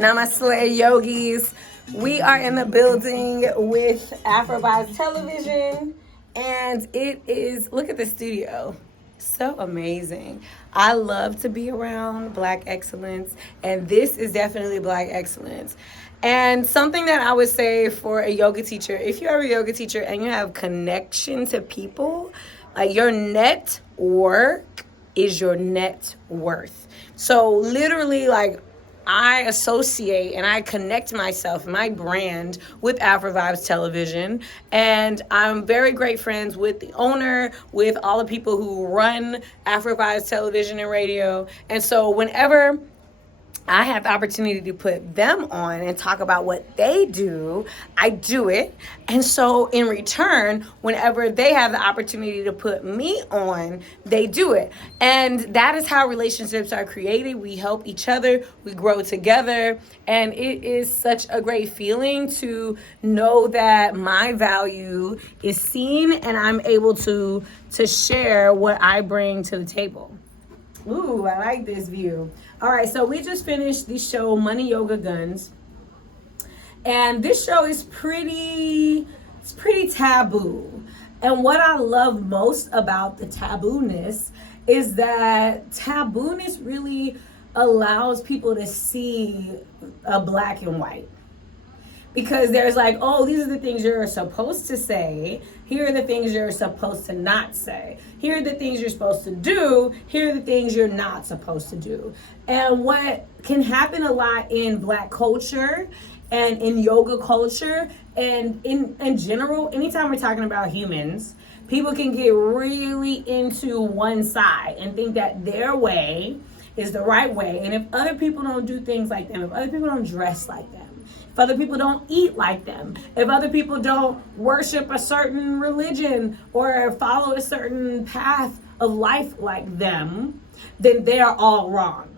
Namaste, yogis. We are in the building with Afrovibes Television, and it is, look at the studio. So amazing. I love to be around Black excellence, and this is definitely Black excellence. And something that I would say for a yoga teacher, if you're a yoga teacher and you have connection to people, like your network is your net worth. So literally, like, I associate and I connect myself, my brand, with Afrovibes Television. And I'm very great friends with the owner, with all the people who run Afrovibes Television and radio. And so whenever I have the opportunity to put them on and talk about what they do, I do it. And so in return, whenever they have the opportunity to put me on, they do it. And that is how relationships are created. We help each other, we grow together, and it is such a great feeling to know that my value is seen and I'm able to share what I bring to the table. Ooh, I like this view. All right, so we just finished the show Money Yoga Guns. And this show is pretty taboo. And what I love most about the taboo-ness is that taboo-ness really allows people to see a black and white. Because there's like, oh, these are the things you're supposed to say. Here are the things you're supposed to not say. Here are the things you're supposed to do. Here are the things you're not supposed to do. And what can happen a lot in Black culture and in yoga culture and in general, anytime we're talking about humans, people can get really into one side and think that their way is the right way. And if other people don't do things like them, if other people don't dress like them, if other people don't eat like them, if other people don't worship a certain religion or follow a certain path of life like them, then they are all wrong.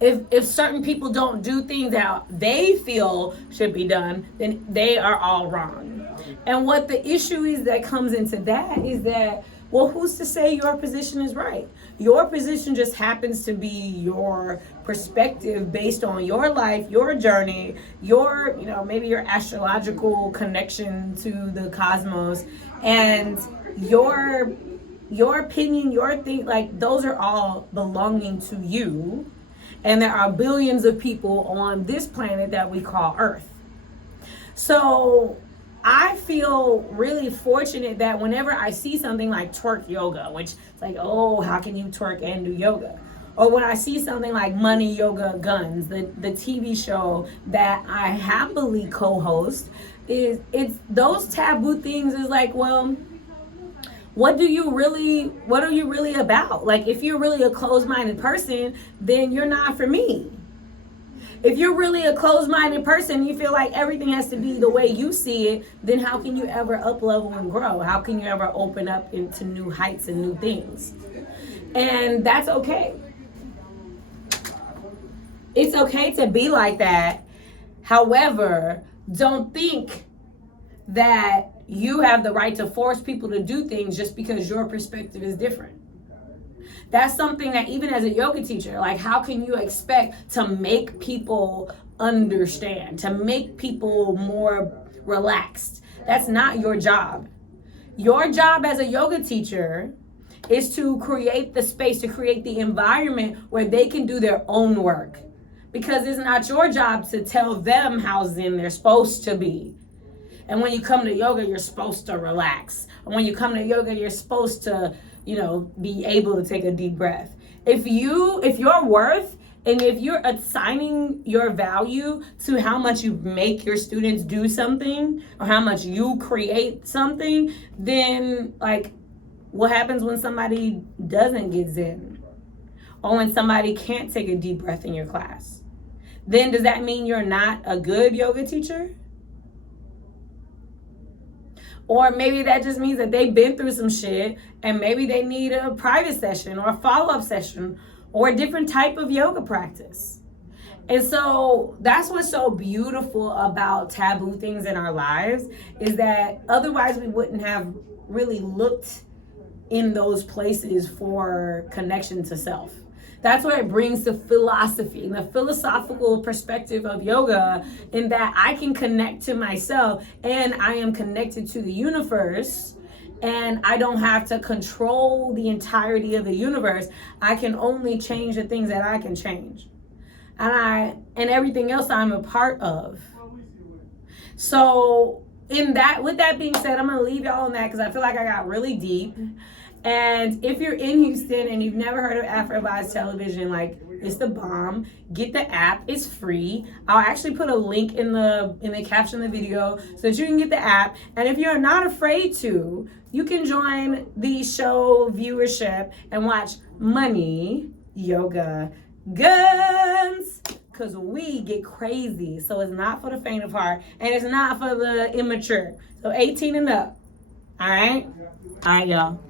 If certain people don't do things that they feel should be done, then they are all wrong. And what the issue is that comes into that is that, well, who's to say your position is right? Your position just happens to be your perspective based on your life, your journey, your, maybe your astrological connection to the cosmos, and your opinion, your thing, like those are all belonging to you. And there are billions of people on this planet that we call Earth. So I feel really fortunate that whenever I see something like twerk yoga, which is like, oh, how can you twerk and do yoga? Or when I see something like Money Yoga Guns, the TV show that I happily co-host, it's those taboo things is like, well, what are you really about? Like, if you're really a closed-minded person, then you're not for me. If you're really a closed-minded person, you feel like everything has to be the way you see it, then how can you ever up-level and grow? How can you ever open up into new heights and new things? And that's okay. It's okay to be like that. However, don't think that you have the right to force people to do things just because your perspective is different. That's something that even as a yoga teacher, like, how can you expect to make people understand, to make people more relaxed? That's not your job. Your job as a yoga teacher is to create the space, to create the environment where they can do their own work. Because it's not your job to tell them how zen they're supposed to be. And when you come to yoga, you're supposed to relax. And when you come to yoga, you're supposed to, be able to take a deep breath. If your worth and if you're assigning your value to how much you make your students do something or how much you create something, then like, what happens when somebody doesn't get zen? Or when somebody can't take a deep breath in your class? Then does that mean you're not a good yoga teacher? Or maybe that just means that they've been through some shit and maybe they need a private session or a follow-up session or a different type of yoga practice. And so that's what's so beautiful about taboo things in our lives, is that otherwise we wouldn't have really looked in those places for connection to self. That's where it brings the philosophy and the philosophical perspective of yoga, in that I can connect to myself and I am connected to the universe, and I don't have to control the entirety of the universe. I can only change the things that I can change. And everything else I'm a part of. So with that being said, I'm gonna leave y'all on that because I feel like I got really deep. And if you're in Houston and you've never heard of AfroVibes Television, like, it's the bomb. Get the app. It's free. I'll actually put a link in the caption of the video so that you can get the app. And if you're not afraid to, you can join the show viewership and watch Money, Yoga, Guns, because we get crazy. So it's not for the faint of heart, and it's not for the immature. So 18 and up. All right? All right, y'all.